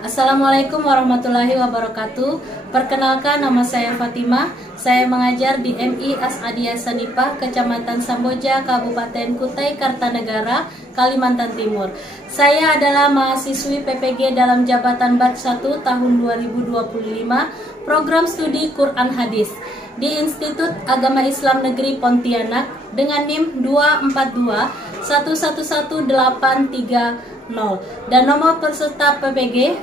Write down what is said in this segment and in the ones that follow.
Assalamualaikum warahmatullahi wabarakatuh. Perkenalkan, nama saya Fatimah. Saya mengajar di MI Asadiah Sanipah, Kecamatan Samboja, Kabupaten Kutai Kartanegara, Kalimantan Timur. Saya adalah mahasiswi PPG dalam jabatan Batch 1 tahun 2025, program studi Quran Hadis di Institut Agama Islam Negeri Pontianak dengan NIM 242111830 dan nomor peserta PPG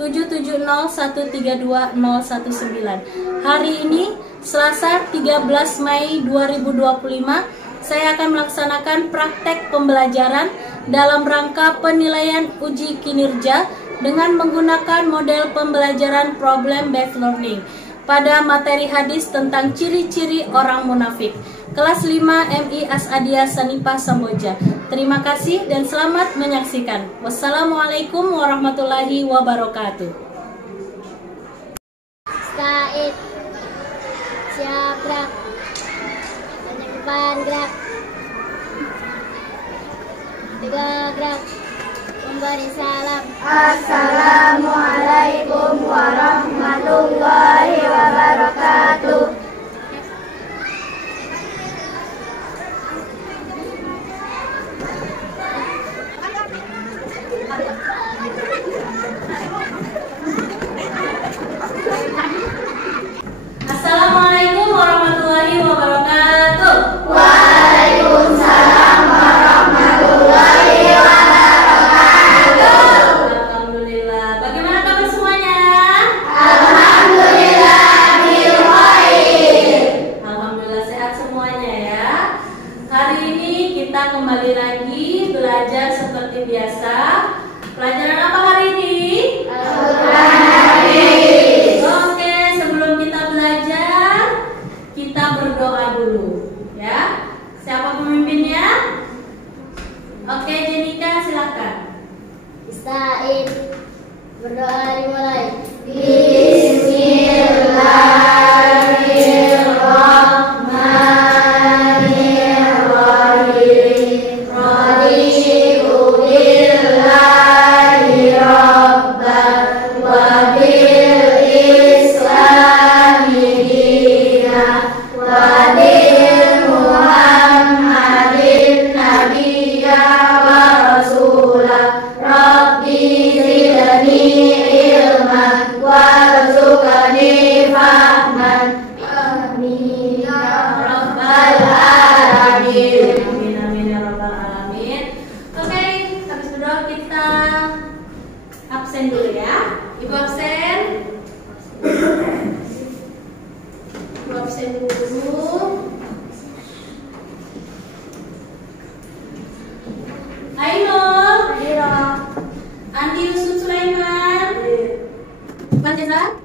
68927701320119. Hari ini Selasa 13 Mei 2025, saya akan melaksanakan praktek pembelajaran dalam rangka penilaian uji kinerja dengan menggunakan model pembelajaran problem based learning pada materi hadis tentang ciri-ciri orang munafik. Kelas 5 MI Asadiah Sanipah Samboja. Terima kasih dan selamat menyaksikan. Wassalamualaikum warahmatullahi wabarakatuh. Said, siap gerak, banyak depan gerak, 3 gerak, memberi salam. Assalamualaikum warahmatullahi wabarakatuh. Assalamualaikum warahmatullahi wabarakatuh. Waalaikumsalam warahmatullahi wabarakatuh. Alhamdulillah. Bagaimana kabar semuanya? Alhamdulillah bil khair. Alhamdulillah sehat semuanya ya. Hari ini kita kembali lagi belajar seperti biasa. Pelajaran apa hari ini? Oke, sebelum kita belajar, kita berdoa dulu ya. Siapa pemimpinnya? Oke, Jenika silakan. Said, berdoa dimulai. Bismillahirrahmanirrahim. Raditu billahi rabban wa bil islami dina wa bil muhammadin nabiyya wa rasulah. Rabbi zidni ilman warzuqni fahman. Amin ya rabbal alamin. Amin amin ya rabbal alamin. Oke, habis berdoa kita absen dulu ya. Ibu absen. Ibu absen dulu. Ainul, Andi Yusuf Sulaiman, Manjesa,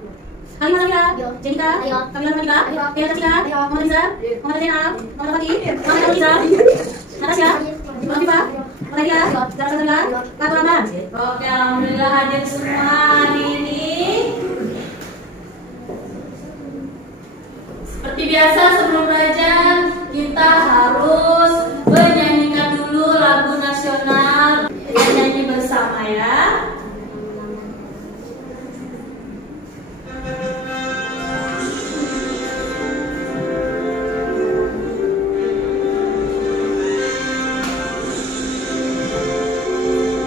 Halimah Nabila, Jenika, Kamila Nabila, Kira Cika, Muhammad Riza, Muhammad Zainal, Muhammad Fatih, Muhammad Riza, Natasha, Muhammad Nadia, Zara Satria, Kak Rahman. Oke, alhamdulillah hadir semua hari ini. Seperti biasa sebelum belajar kita harus menyanyikan dulu lagu nasional. Kita nyanyi bersama ya.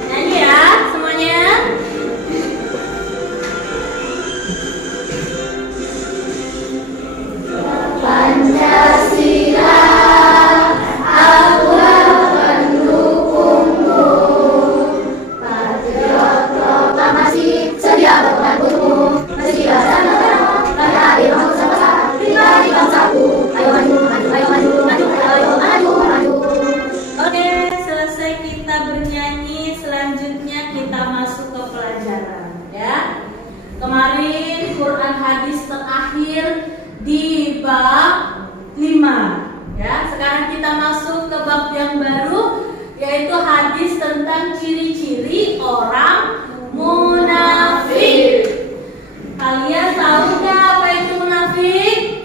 Nyanyi ya semuanya. Pancasila, akulah pendukungmu. Patriot proklamasi, sedia berbantumu. Meski bahasa negara, rakyat adil mau bersama-sama. Pribadi bangsaku, ayo maju, maju, ayo maju, maju, ayo maju, maju. Oke, selesai kita bernyanyi, selanjutnya kita masuk ke pelajaran ya. Kemarin Quran hadis terakhir di bab 5 ya. Sekarang kita masuk ke bab yang baru, yaitu hadis tentang ciri-ciri orang munafik. Kalian tahu nggak apa itu munafik?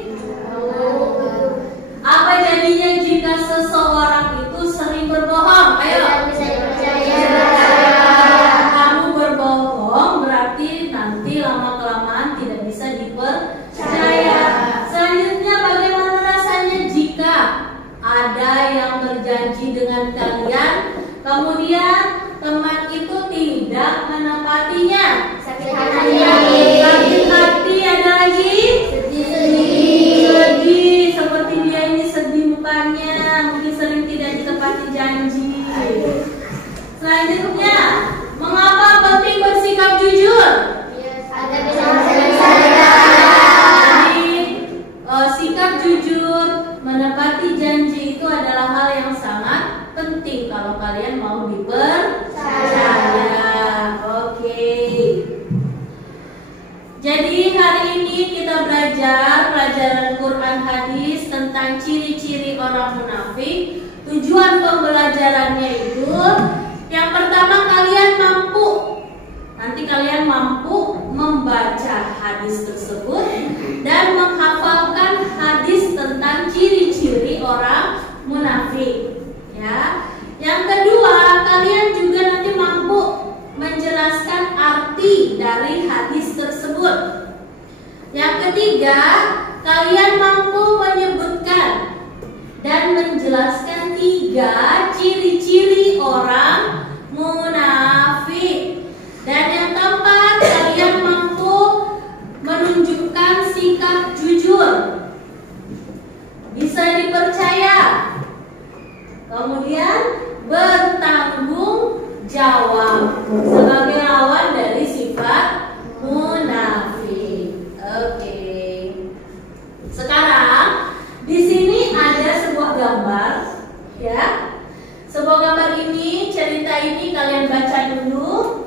Apa jadinya jika seseorang itu sering berbohong? Ayo. Bisa dipercaya. Kamu tentang ciri-ciri orang munafik. Tujuan pembelajarannya itu yang pertama, kalian mampu membaca hadis tersebut dan menghafalkan hadis tentang ciri-ciri orang munafik. Ya. Yang kedua, kalian juga nanti mampu menjelaskan arti dari hadis tersebut. Yang ketiga, kalian mampu menyebutkan dan menjelaskan 3 ciri-ciri orang munafik. Dan yang keempat, kalian mampu menunjukkan sikap jujur, bisa dipercaya, kemudian bertanggung jawab sebagai lawan dari sifat munafik. Oke. Sekarang di sini ada sebuah gambar, ya. Sebuah gambar ini, cerita ini kalian baca dulu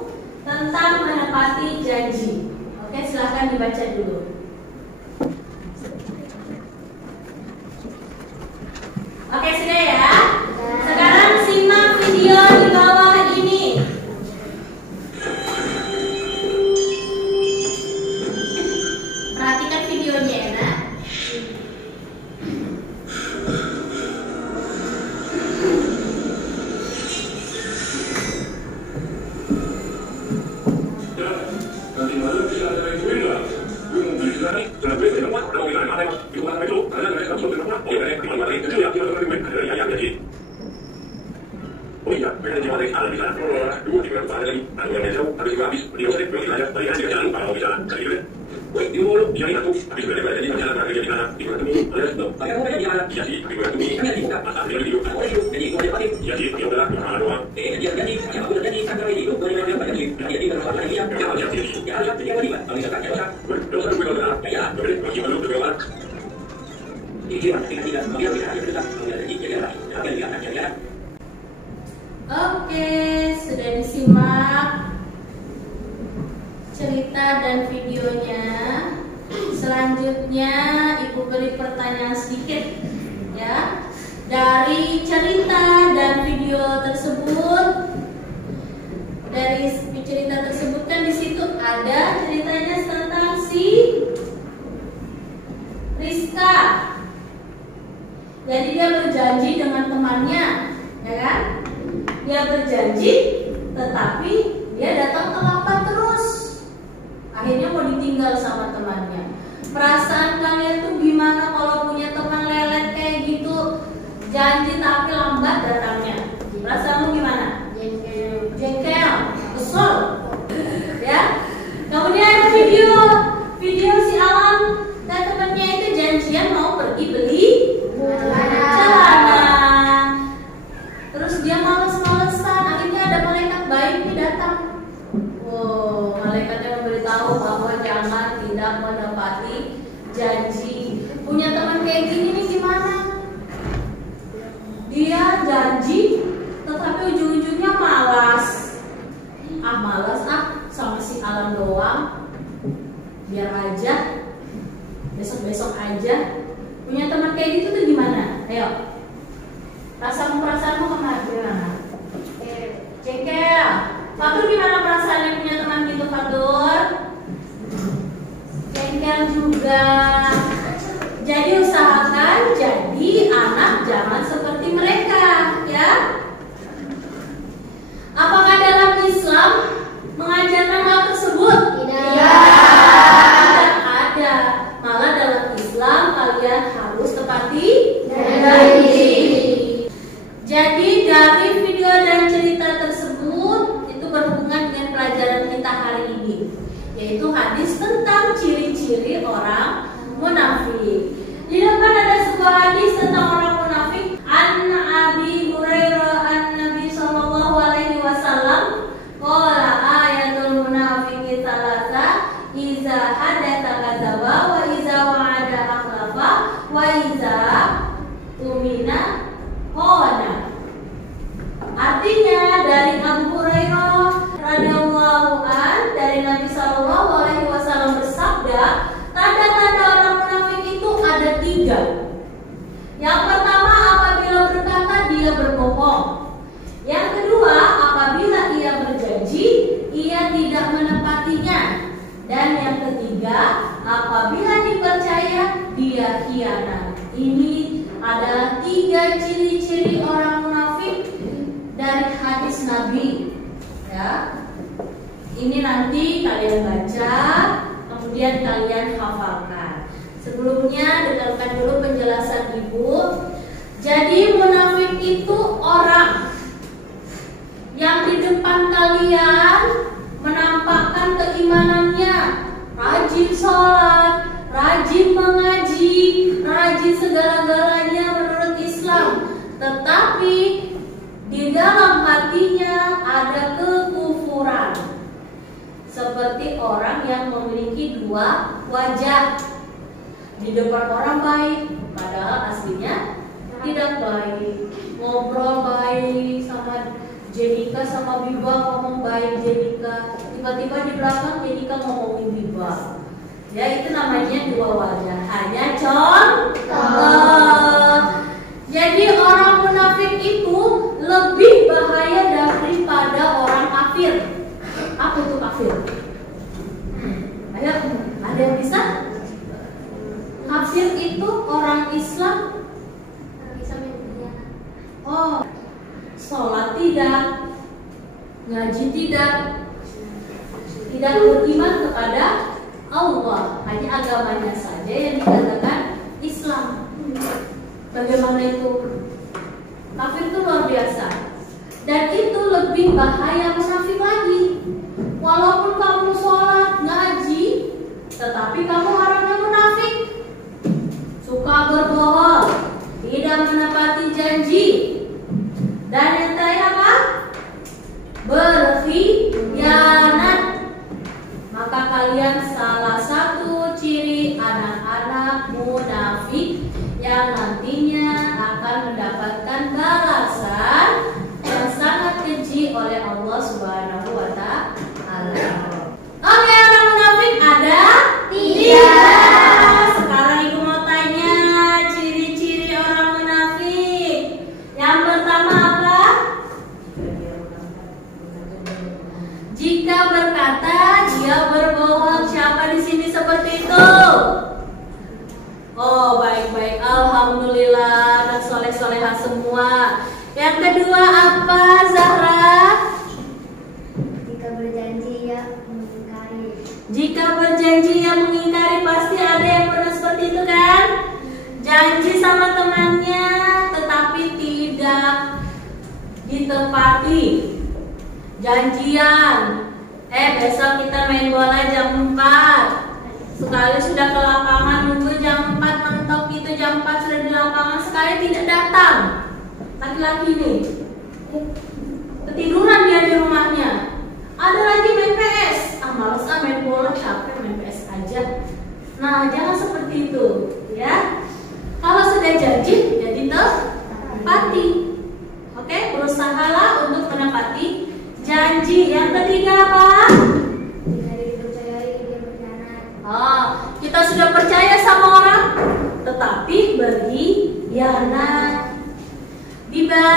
tentang menepati janji. Oke, silahkan dibaca dulu. Oke, sudah ya. Sekarang simak video di bawah ini. Perhatikan videonya ya, Nak. Oke, sudah disimak cerita dan videonya. Selanjutnya Ibu beri pertanyaan sedikit, ya. Dari cerita dan video tersebut, kan di situ ada ceritanya tentang si Rizka. Jadi dia berjanji dengan temannya, ya kan? Dia berjanji, tetapi dia datang terlambat terus. Akhirnya mau ditinggal sama temannya. Perasaan kalian tuh gimana kalau punya teman lelet kayak gitu? Janji tapi lambat datangnya. Perasaanmu gimana? Jengkel, kesel, ya. Kemudian ada video si Alam dan temannya itu janjian mau pergi beli celana. Terus dia males-malesan. Akhirnya ada malaikat baik nih datang. Wow, malaikatnya memberitahu bahwa jangan tidak menepati janji. Punya teman kayak gini nih gimana? Dia janji, tetapi ujung-ujungnya malas. Malas sama si Alam doang. Biar aja, besok-besok aja. Punya teman kayak gitu tuh gimana? Ayo, perasaanmu kemana? Jengkel. Fatur gimana perasaannya punya teman gitu, Fatur? Jengkel juga. Jadi usahakan jadi anak jangan seperti mereka, ya. Apakah dalam Islam mengajarkan hal tersebut? Tidak ada. Malah dalam Islam kalian harus tepati janji. Jadi dari video dan cerita tersebut itu berhubungan dengan pelajaran kita hari ini, yaitu hadis tentang ciri-ciri orang munafik. Di depan ada sebuah hadis tentang orang munafik. An Abi Hurairah an Nabi sallallahu alaihi wasallam qala ayatul munafiqi thalatha iza hadatsa kadzaba wa iza wa'ada akhlafa wa iza tumina khana. Artinya dari Abu Hurairah radhiyallahu an dari Nabi sallallahu alaihi wasallam dia tidak menepatinya. Dan yang ketiga, apabila dipercaya dia khianat. Ini adalah 3 ciri-ciri orang munafik dari hadis Nabi. Ya, ini nanti kalian baca, kemudian kalian hafalkan. Sebelumnya dengarkan dulu penjelasan Ibu. Jadi munafik itu orang yang di depan kalian menampakkan keimanannya, rajin sholat, rajin mengaji, rajin segala-galanya menurut Islam, tetapi di dalam hatinya ada kekufuran. Seperti orang yang memiliki 2 wajah. Di depan orang baik, padahal aslinya tidak baik. Ngobrol baik sama Jenika, sama Biba ngomong baik Jenika, tiba-tiba di belakang Jenika ngomongin Biba. Ya, itu namanya 2 wajah. Hanya contoh. Jadi orang munafik itu lebih bahaya daripada orang kafir. Apa itu kafir? Ayo, ada yang bisa? Kafir itu orang Islam. Oh, sholat tidak, ngaji tidak beriman kepada Allah, hanya agamanya saja yang dikatakan Islam. Bagaimana itu? Kafir itu luar biasa. Dan itu lebih bahaya munafik lagi. Walaupun kamu sholat, ngaji, tetapi kamu orangnya munafik, suka berbohong, tidak menepati janji, dan yang terakhir apa? Berkhianat. Maka kalian salah satu ciri anak-anak munafik yang nantinya akan mendapatkan balasan yang sangat keji oleh Allah Subhanahu wa Ta'ala. Oke, orang munafik ada? Tidak. Sekarang Ibu mau tanya ciri-ciri orang munafik. Yang pertama apa? Jika berkata dia berbohong. Siapa di sini seperti itu? Oh, baik-baik. Alhamdulillah, anak soleh-solehah semua. Yang kedua apa, Zahra? Jika berjanji ya mengingkari. Jika berjanji yang mengingkari, pasti ada yang pernah seperti itu kan? Janji sama temannya tetapi tidak ditepati. Janjian, besok kita main bola jam 4. Sekali sudah ke lapangan, nunggu jam 4, mentok itu jam 4 sudah di lapangan, sekali tidak datang. Laki-laki nih, ketiduran dia di rumahnya. Ada lagi main PS, males main bola, capek main PS aja. Nah, jangan seperti itu, ya. Kalau sudah janji, ya ditepati. Oke, berusahalah untuk menepati janji. Yang ketiga apa? Jika dipercayai dia berkhianat. Oh, kita sudah percaya sama orang, tetapi berkhianat. Biba,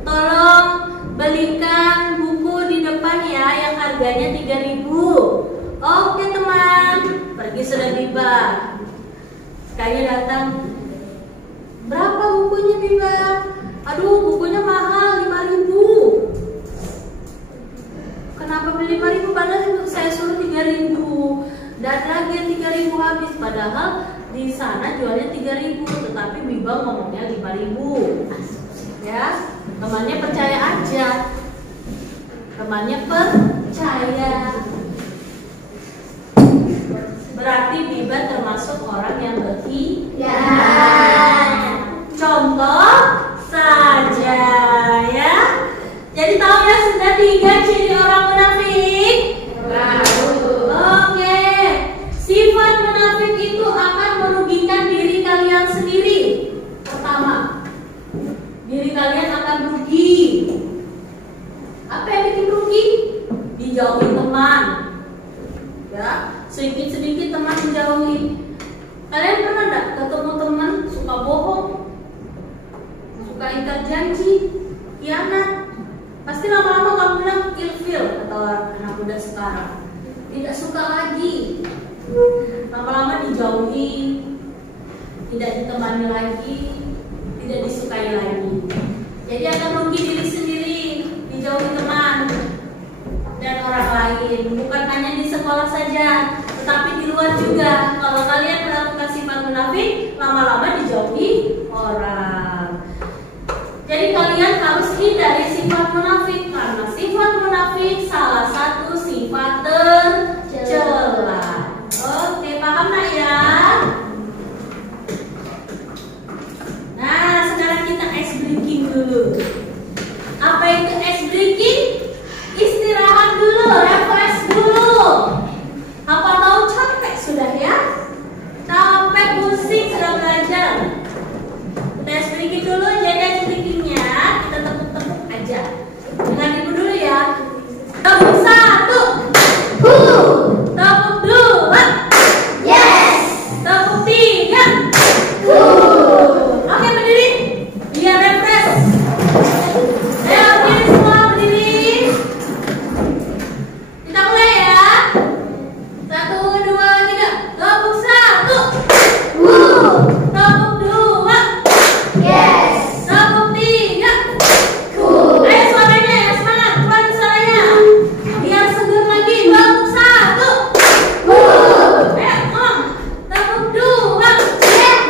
tolong belikan buku di depan ya, yang harganya 3.000. Oke teman, pergi sudah Biba. Sekali datang, berapa bukunya Biba? Aduh, bukunya mahal, 5.000. Kenapa beli 5.000 padahal saya suruh 3.000? Dan lagi 3.000 habis, padahal di sana jualnya 3.000, tetapi Biba ngomongnya 5.000. Ya, temannya percaya aja. Temannya percaya. Berarti Biba termasuk orang yang berkhianat. Contoh saja ya. Jadi tahu ya sudah 3 ciri orang munafik? Oke. Sifat munafik itu akan merugikan diri kalian sendiri. Pertama, diri kalian akan rugi. Apa yang bikin rugi? Dijauhi teman. Ya, sedikit-sedikit teman dijauhi. Kalian pernah enggak ketemu teman suka bohong? Suka ingkar janji, khianat? Pasti Pasti lama-lama kamu bilang ilfil, kata anak muda sekarang. Tidak suka lagi. Lama-lama dijauhi, tidak ditemani lagi, tidak disukai lagi. Jadi akan rugi diri sendiri, dijauhi teman dan orang lain. Bukan hanya di sekolah saja, tetapi di luar juga. Kalau kalian melakukan sifat munafik, lama-lama dijauhi orang. Jadi kalian harus hindari sifat munafik, karena sifat munafik salah satu sifat tercela. Oke, paham nak ya? Nah, sekarang kita ice breaking dulu. Apa itu ice breaking? Istirahat dulu, refresh dulu. Apa tahu capek sudah ya? Capek, pusing sudah belajar. Kita ice breaking dulu, jadi ice breakingnya kita tepuk-tepuk aja. Dengan ibu dulu ya. Tepuk 1. Tepuk 2. Yes. Tepuk 3. Oke, berdiri. Biar refresh. Ayo, berdiri semua, berdiri. Kita mulai ya. 1, 2, 3. Tepuk 1. Tepuk 2. Yes. Tepuk 3. Cool. Ayo suaranya ya, semangat, keluarin suaranya. Biar seger lagi. Tepuk 1. Ayo, Om. Tepuk 2.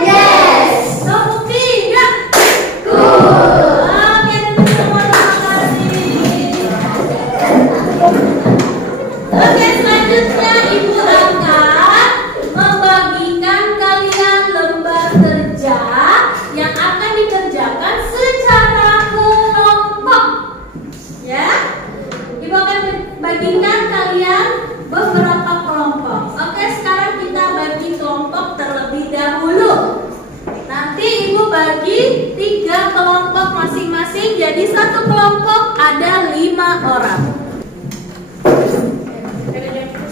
Yes. Tepuk 3. Cool. Oke, semua terima kasih. Oke, selanjutnya Ibu akan membagikan kalian lembar kerja yang akan dikerjakan secara kelompok. Ya, Ibu akan bagikan kalian beberapa kelompok. Oke, sekarang kita bagi kelompok terlebih dahulu. Nanti Ibu bagi 3 kelompok masing-masing. Jadi satu kelompok ada 5 orang.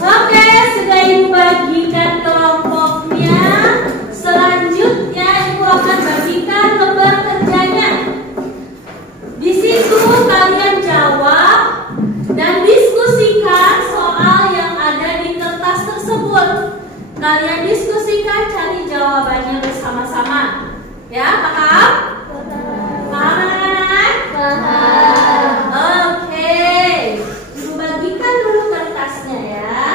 Oke, sudah Ibu bagikan kelompoknya. Selanjutnya Ibu akan bagikan lembar kerjanya. Di situ kalian jawab dan diskusikan soal yang ada di kertas tersebut. Kalian diskusikan, cari jawabannya bersama-sama. Ya, paham? Paham anak-anak? Paham. Oke, Ibu bagikan dulu kertasnya ya.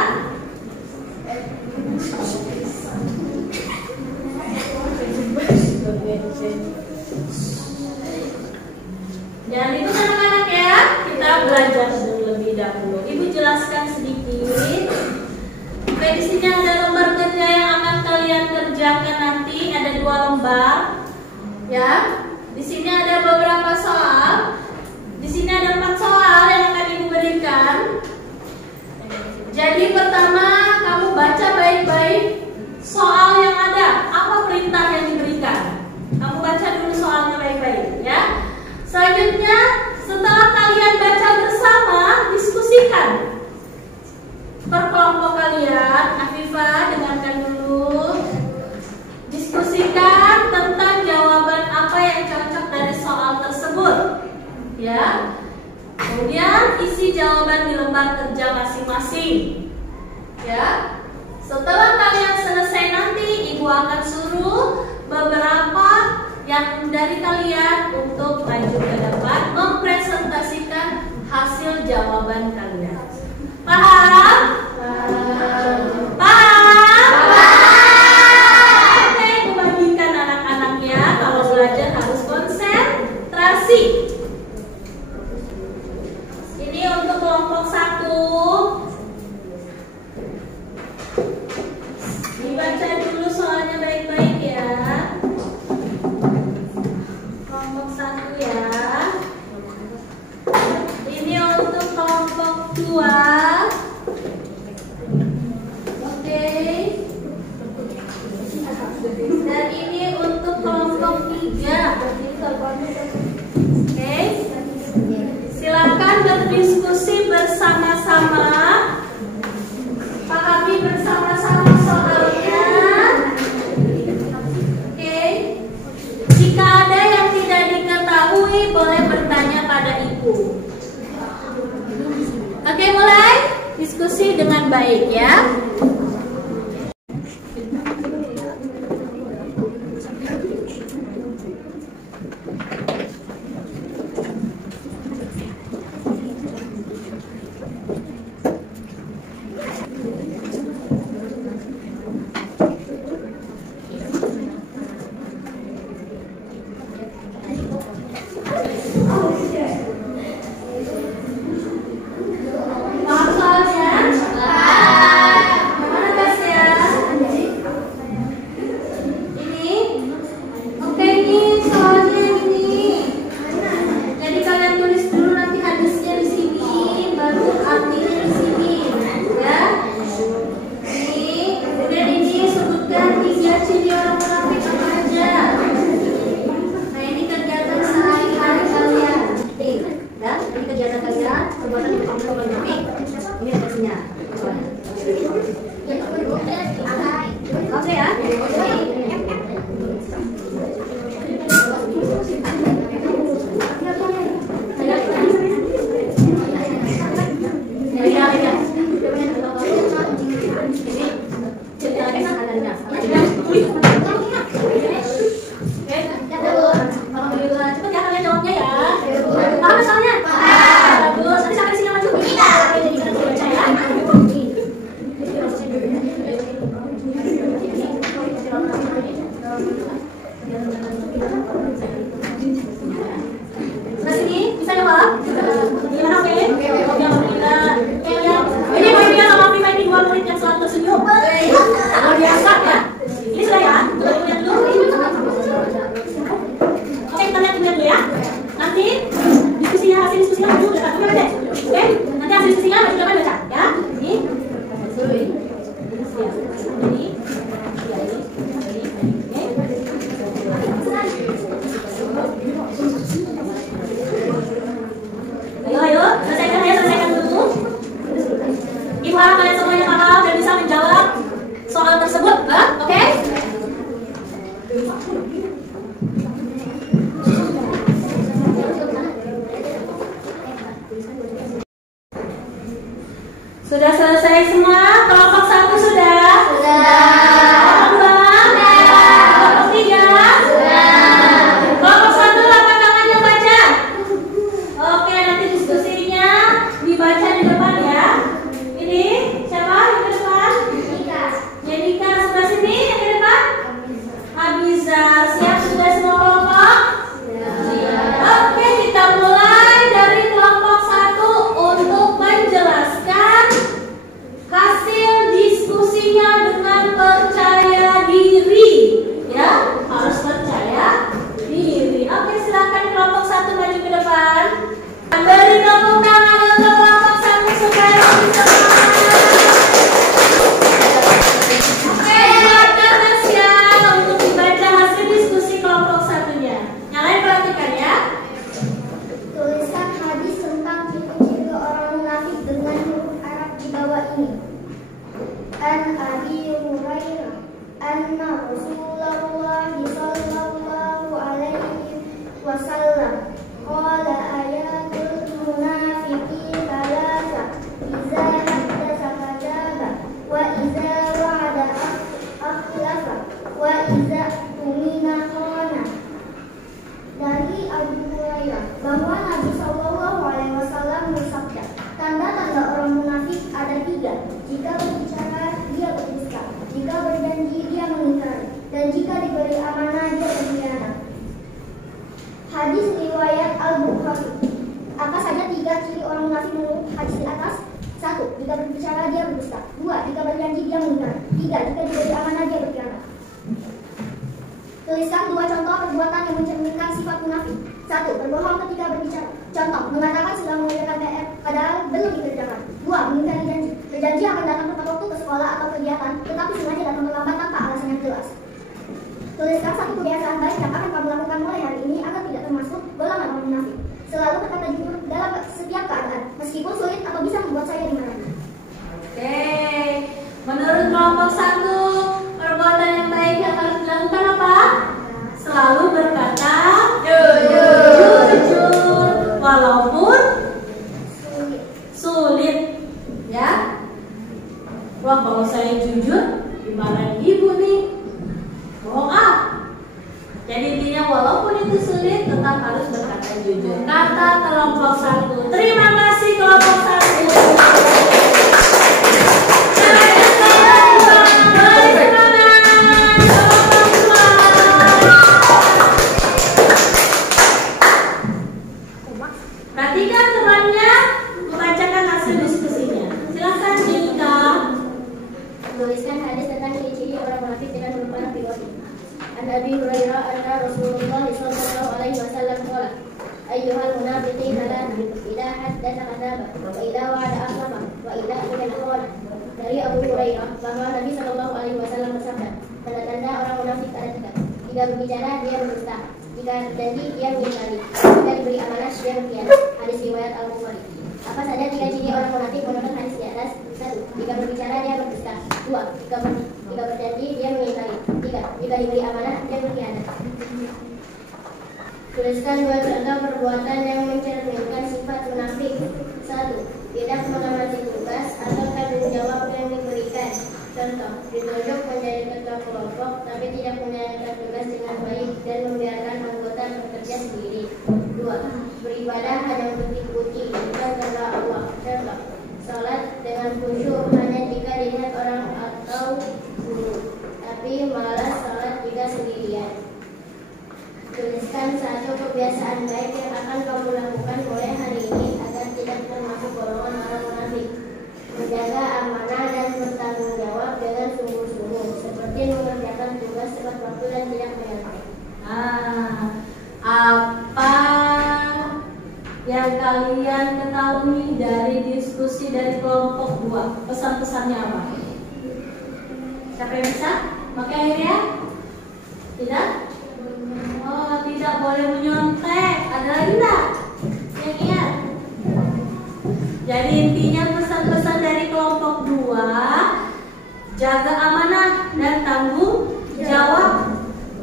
Jangan itu anak-anak ya, kita belajar lebih dahulu. Ibu jelaskan sedikit. Oke, di sini ada lembar kerja yang akan kalian kerjakan nanti. Ada 2 lembar. Ya, di sini ada beberapa soal. Di sini ada 4 soal yang akan Ibu berikan. Jadi pertama kamu baca baik-baik soal yang ada. Apa perintah yang diberikan? Kamu baca dulu soalnya baik-baik ya. Selanjutnya setelah kalian baca bersama, diskusikan per kelompok kalian. Afifah, dengarkan dulu. Diskusikan tentang jawaban apa yang cocok dari soal tersebut. Ya. Kemudian isi jawaban di lembar kerja masing-masing. Ya. Setelah kalian selesai nanti, Ibu akan suruh beberapa yang dari kalian untuk maju ke depan mempresentasikan hasil jawaban kalian. Paham? Paham? Oke, Ibu bagikan anak-anaknya. Kalau belajar harus konsentrasi. Ini untuk kelompok 1. Dibaca dulu soalnya baik-baik ya. Kelompok 1 ya. Ini untuk kelompok 2. Oke. Dan ini untuk kelompok 3. Oke. Silakan berdiskusi bersama-sama. Pahami bersama-sama soalnya. Oke. Jika ada yang tidak diketahui, boleh bertanya pada Ibu. berdiskusi dengan baik ya. Sudah selesai semua? Kelompok 1 sudah? Kelompok 2? Kelompok 3? Kelompok 1 angkat tangannya baca. Oke, nanti diskusinya dibaca di depan ya. Ini siapa yang ke depan? Jenika. Sebelah sini yang ke depan? Abiza. Siap sudah semua kelompok? Oke, kita mulai dari kelompok 1 untuk menjelaskan hasil diskusinya dengan percaya diri, ya, harus percaya diri. Oke, silakan kelompok 1 maju ke depan. Beri tepuk tangan untuk kelompok 1 supaya bisa semangat. Oke, karena siap untuk dibaca hasil diskusi kelompok 1-nya. Yang lain perhatikan ya. Tuliskan hadis tentang ciri-ciri orang munafik dengan huruf Arab di bawah ini. An Abi Hurairah anna Rasulullah sallallahu alaihi wasallam qala ayatul munafiqi thalatha idza haddatsa kadzaba wa idza wa'ada akhlafa wa idza tumina khana. Dari Abu Hurairah bahwa Nabi Shallallahu Alaihi Wasallam bersabda, tanda-tanda orang munafik ada 3. Jika berbicara dia berdusta, jika berjanji dia mengingkari, dan jika diberi amanah dia berkhianat. Hadis riwayat Al-Bukhari. Apa saja 3 ciri orang munafik menurut hadis di atas? 1. Jika berbicara dia berdusta. 2. Jika berjanji dia mengingkari. 3. Jika diberi amanah dia berkhianat. Tuliskan 2 contoh perbuatan yang mencerminkan sifat munafik. 1. Berbohong ketika berbicara. Contoh, mengatakan sudah mengerjakan PR padahal belum dikerjakan. 2. Mengingkari janji. Berjanji akan datang tepat waktu ke sekolah atau kegiatan, tetapi sengaja datang terlambat tanpa alasan yang jelas. Tuliskan 1 kebiasaan baik yang akan kamu lakukan mulai hari ini agar tidak termasuk golongan orang munafik. Selalu berkata jujur dalam setiap keadaan, meskipun sulit atau bisa membuat saya dimarahi. Oke, menurut kelompok 1, perbuatan yang baik yang harus dilakukan apa? Selalu berkata jujur walaupun sulit, ya. Wah, kalau saya jujur, dimarahin ibu nih. Bohong ah. Jadi intinya walaupun itu sulit, tetap harus berkata jujur. Kata kelompok 1. Terima kasih kelompok 1. Perhatikan temannya membacakan hasil diskusinya. Silakan Jenika. Menuliskan hadis tentang ciri-ciri orang munafik dengan merupakan riwayat. An Abi Hurairah anna Rasulullah sallallahu alaihi wasallam qala ayyuhal munafiqin idza haddatsa kadzaba wa idza wa'ada akhlafa wa idza akhadha khana. Dari Abu Hurairah bahwa Nabi sallallahu alaihi wasallam bersabda, tanda-tanda orang munafik ada 3. Jika berbicara dia berdusta, jika berjanji dia mengingkari, jika diberi amanah dia berkhianat. Hadis riwayat Al-Bukhari. Apa saja 3 ciri orang munafik menurut hadis di atas? 1. Jika berbicara dia berdusta. 2. Jika berjanji dia mengingkari. 3. Jika diberi amanah dia berkhianat. Tuliskan 2 contoh perbuatan yang mencerminkan sifat munafik. 1. Tidak mengamati tugas atau tanggung jawab yang diberikan. Contoh, ditunjuk menjadi ketua kelompok tapi tidak menjalankan tugas dengan baik dan membiarkan anggota bekerja sendiri. 2. Beribadah hanya untuk dipuji, bukan karena Allah. Contoh, salat dengan khusyuk hanya jika dilihat orang atau guru, tapi malas salat jika sendirian. Tuliskan 1 kebiasaan baik yang akan kamu lakukan mulai hari ini agar tidak termasuk golongan orang munafik. Menjaga amanah dan bertanggung jawab dengan sungguh-sungguh, seperti mengerjakan tugas tepat waktu dan tidak menyontek. Apa yang kalian ketahui dari diskusi dari kelompok 2? Pesan-pesannya apa? Siapa yang bisa? Pakai air ya? Tidak? Oh, tidak boleh menyontek. Ada lagi enggak? Yang ingat? Jadi intinya pesan-pesan dari kelompok 2, jaga amanah dan tanggung jawab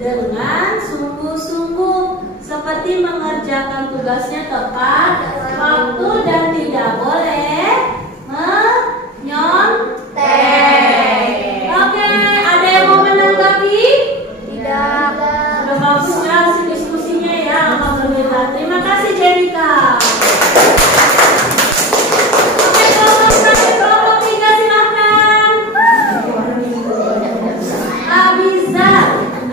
dengan sungguh-sungguh, seperti mengerjakan tugasnya tepat waktu dan tidak boleh menyontek. Oke, ada yang mau menanggapi? Tidak. Sudah bagus ya hasil diskusinya ya, alhamdulillah. Terima kasih Jenika. Oke, kelompok 3 silahkan. Abiza.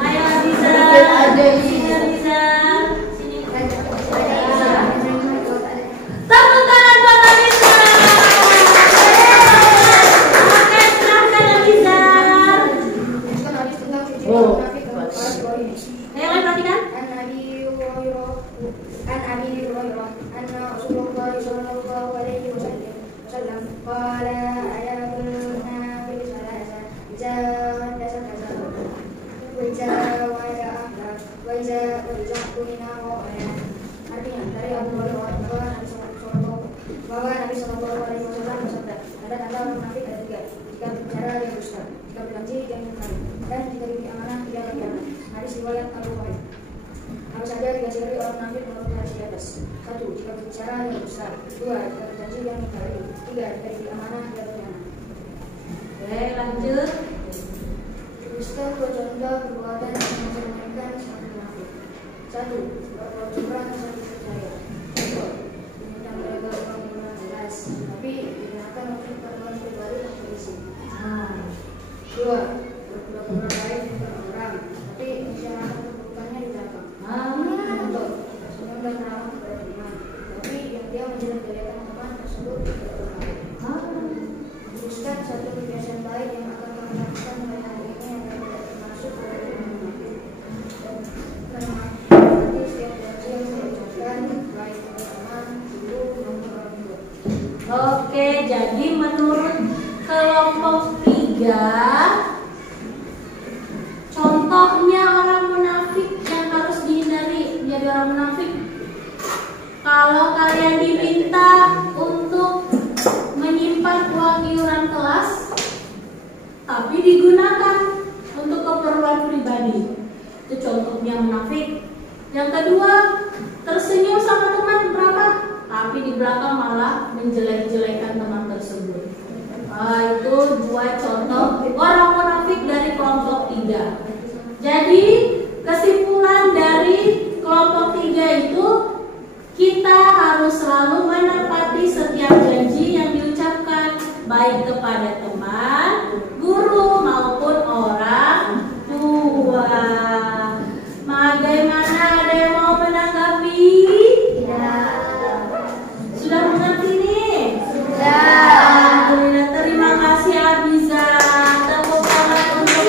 Ayo Abiza. Sini Abiza. Sini. Tepuk tangan buat Abiza. Oke, silahkan Abiza. Ayo perhatikan. An Abi Hurairah anna Rasulullah sallallahu alaihi wasallam qala ayatuna fi salasa iza hadasa kaza wa iza wa'ada akhlaq wa iza kunina wa artinya dari Abu Hurairah bahwa Nabi sallallahu alaihi wasallam bersabda, tanda-tanda orang munafik ada 3. Jika berbicara dia dusta, jika berjanji dia mengingkari, dan jika diberi amanah dia berkhianat. Hadis riwayat Al-Bukhari. Apa saja 3 ciri orang munafik menurut hadis di atas? 1. Jika berbicara dia dusta. 2. Jika berjanji dia mengingkari. 3. Jika diberi amanah dia berkhianat. Oke, lanjut. Tuliskan 2 contoh perbuatan yang mencerminkan sifat munafik. 1. Berbuat curang dan percaya. 2. Meminta mereka uang yang jelas, tapi digunakan untuk keperluan pribadi dan polisi. 2. Berpura-pura baik untuk orang, tapi menjalankan keburukannya di belakang. Contoh, senyum dan ramah kepada teman, tapi yang dia menjelek-jelekan teman tersebut tidak berhasil. Tuliskan 1 kebiasaan baik yang akan kamu lakukan mulai hari ini agar tidak termasuk dari munafik. Menghormati setiap janji yang saya ucapkan, baik kepada teman, guru, maupun orang tua. Oke, jadi menurut kelompok 3, contohnya orang munafik yang harus dihindari menjadi orang munafik. Kalau kalian diminta untuk menyimpan uang iuran kelas, tapi digunakan untuk keperluan pribadi, itu contohnya munafik. Yang kedua, tersenyum sama teman berapa, tapi di belakang malah menjelek-jelekan teman tersebut. Itu dua contoh orang munafik dari kelompok 3. Jadi kesimpulan dari kelompok 3 itu, kita harus selalu menepati setiap janji yang diucapkan, baik kepada teman, guru maupun orang tua. Bagaimana, ada yang mau menanggapi? Sudah mengerti nih? Sudah. Terima kasih Abiza. Tepuk tangan untuk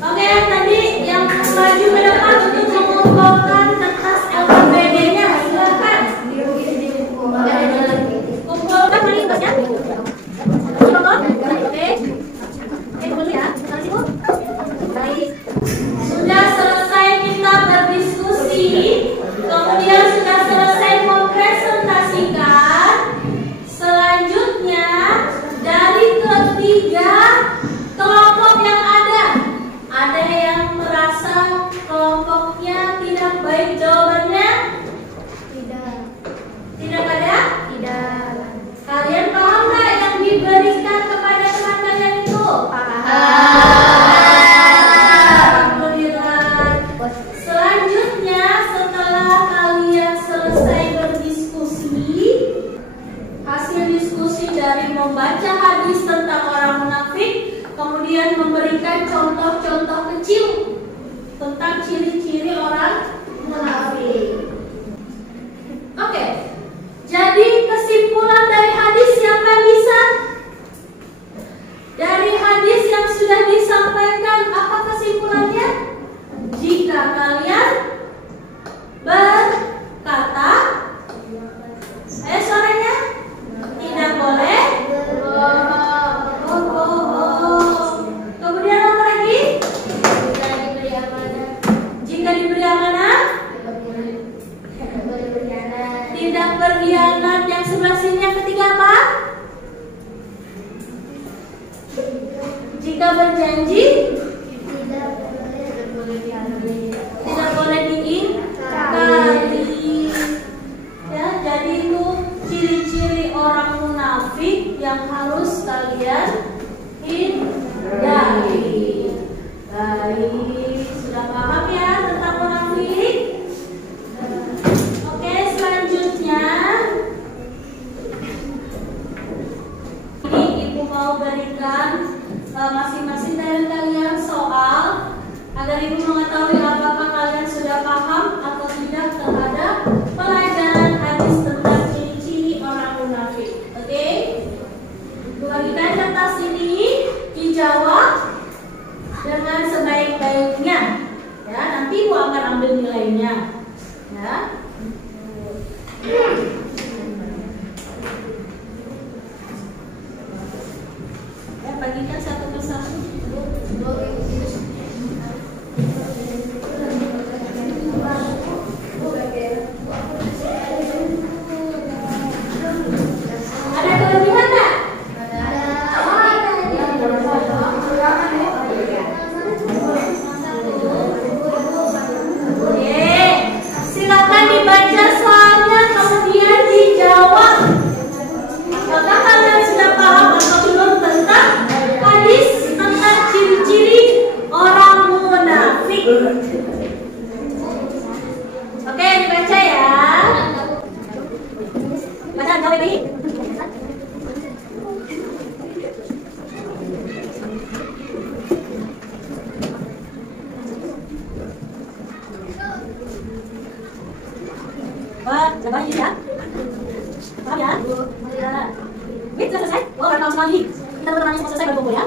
Oke, tadi yang maju ke depan untuk mengumpulkan kertas LKPD-nya, silakan. Kumpulkan ini kertasnya. Oke, dulu ya. Baik. Sudah selesai kita berdiskusi, kemudian sudah selesai mempresentasikan. Selanjutnya dari ketiga kelompok yang ada yang merasa kelompoknya tidak baik jawabannya? Tidak ada? Tidak. Kalian paham nggak yang diberikan kepada teman kalian itu? Alhamdulillah. Selanjutnya setelah kalian selesai berdiskusi, hasil diskusi dari membaca hadis tentang orang munafik, kemudian memberikan contoh-contoh kecil tentang ciri-ciri orang munafik. Oke, jadi kesimpulan dari hadis siapa yang bisa? Dari hadis yang sudah disampaikan, apa kesimpulannya? Jika kalian berkata, suaranya tidak boleh kemudian apa lagi? Jika diberi amanah, tidak berkhianat. Yang sebelah sini yang ketiga apa? Jika berjanji, tidak boleh diingkari. Ya, jadi itu ciri-ciri orang munafik yang harus kalian hindari. Baik, sudah paham ya tentang munafik? Oke, selanjutnya ini Ibu mau berikan masing-masing dari kalian soal agar Ibu mengetahui apakah kalian sudah paham atau tidak terhadap pelajaran hadis tentang ciri-ciri orang munafik. Oke? Ibu bagikan kertas ini, dijawab dengan sebaik-baiknya. Ya, nanti Ibu akan ambil nilainya. Ya. Ya, bagikan satu persatu. Ada kelebihan nggak? Silakan dibaca soalnya, kemudian dijawab. Apakah kalian sudah paham atau belum tentang hadis tentang ciri-ciri orang munafik? Oke, dibaca ya. Baca jawab ini. Coba ini ya. Paham ya? Ya. Wih, sudah selesai? Oh, baru tahu sekali. Kita bertanya semua selesai berkumpul ya.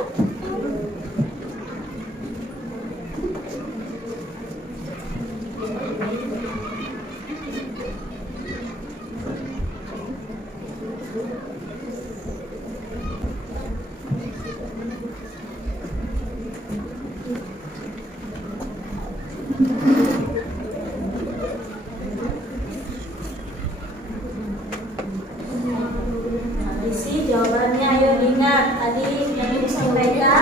Jawabannya ayo diingat tadi yang Ibu sampaikan.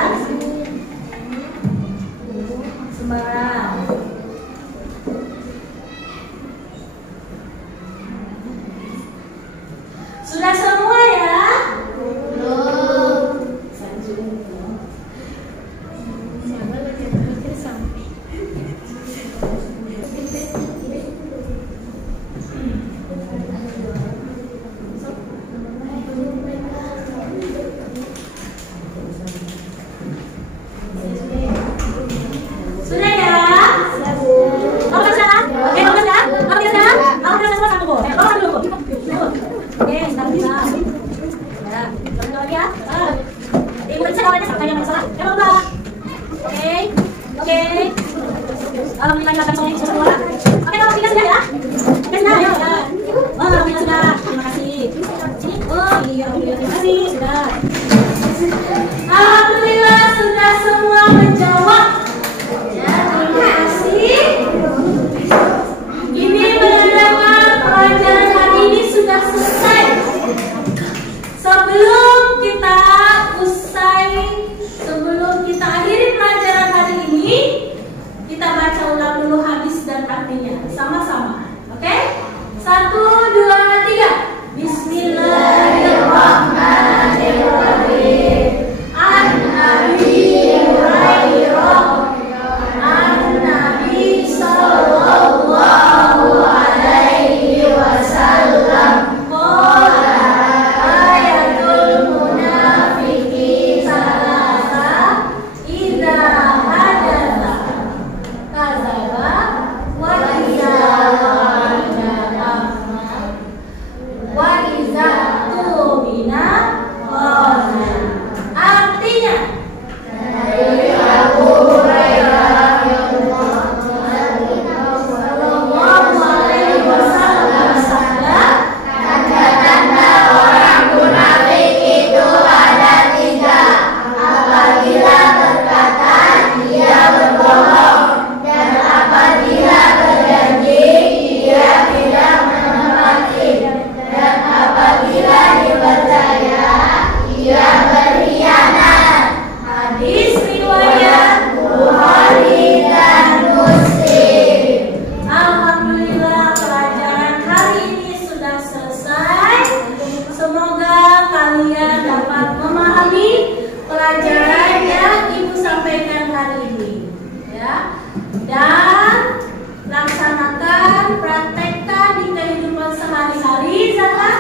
praktekkan di kehidupan sehari-hari zakat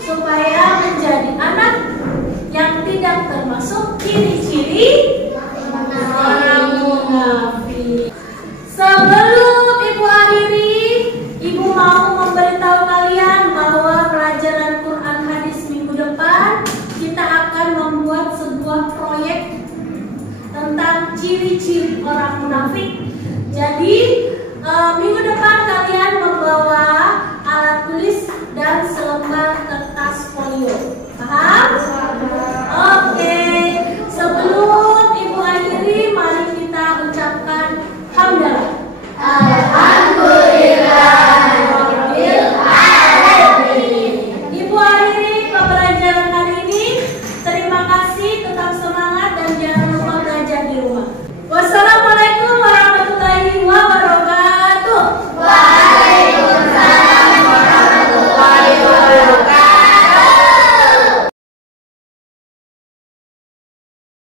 supaya menjadi anak yang tidak termasuk ciri-ciri orang munafik. Sebelum Ibu akhiri, Ibu mau memberitahu kalian bahwa pelajaran Quran hadis minggu depan kita akan membuat sebuah proyek tentang ciri-ciri orang munafik. Jadi minggu depan kalian membawa alat tulis dan selembar kertas folio.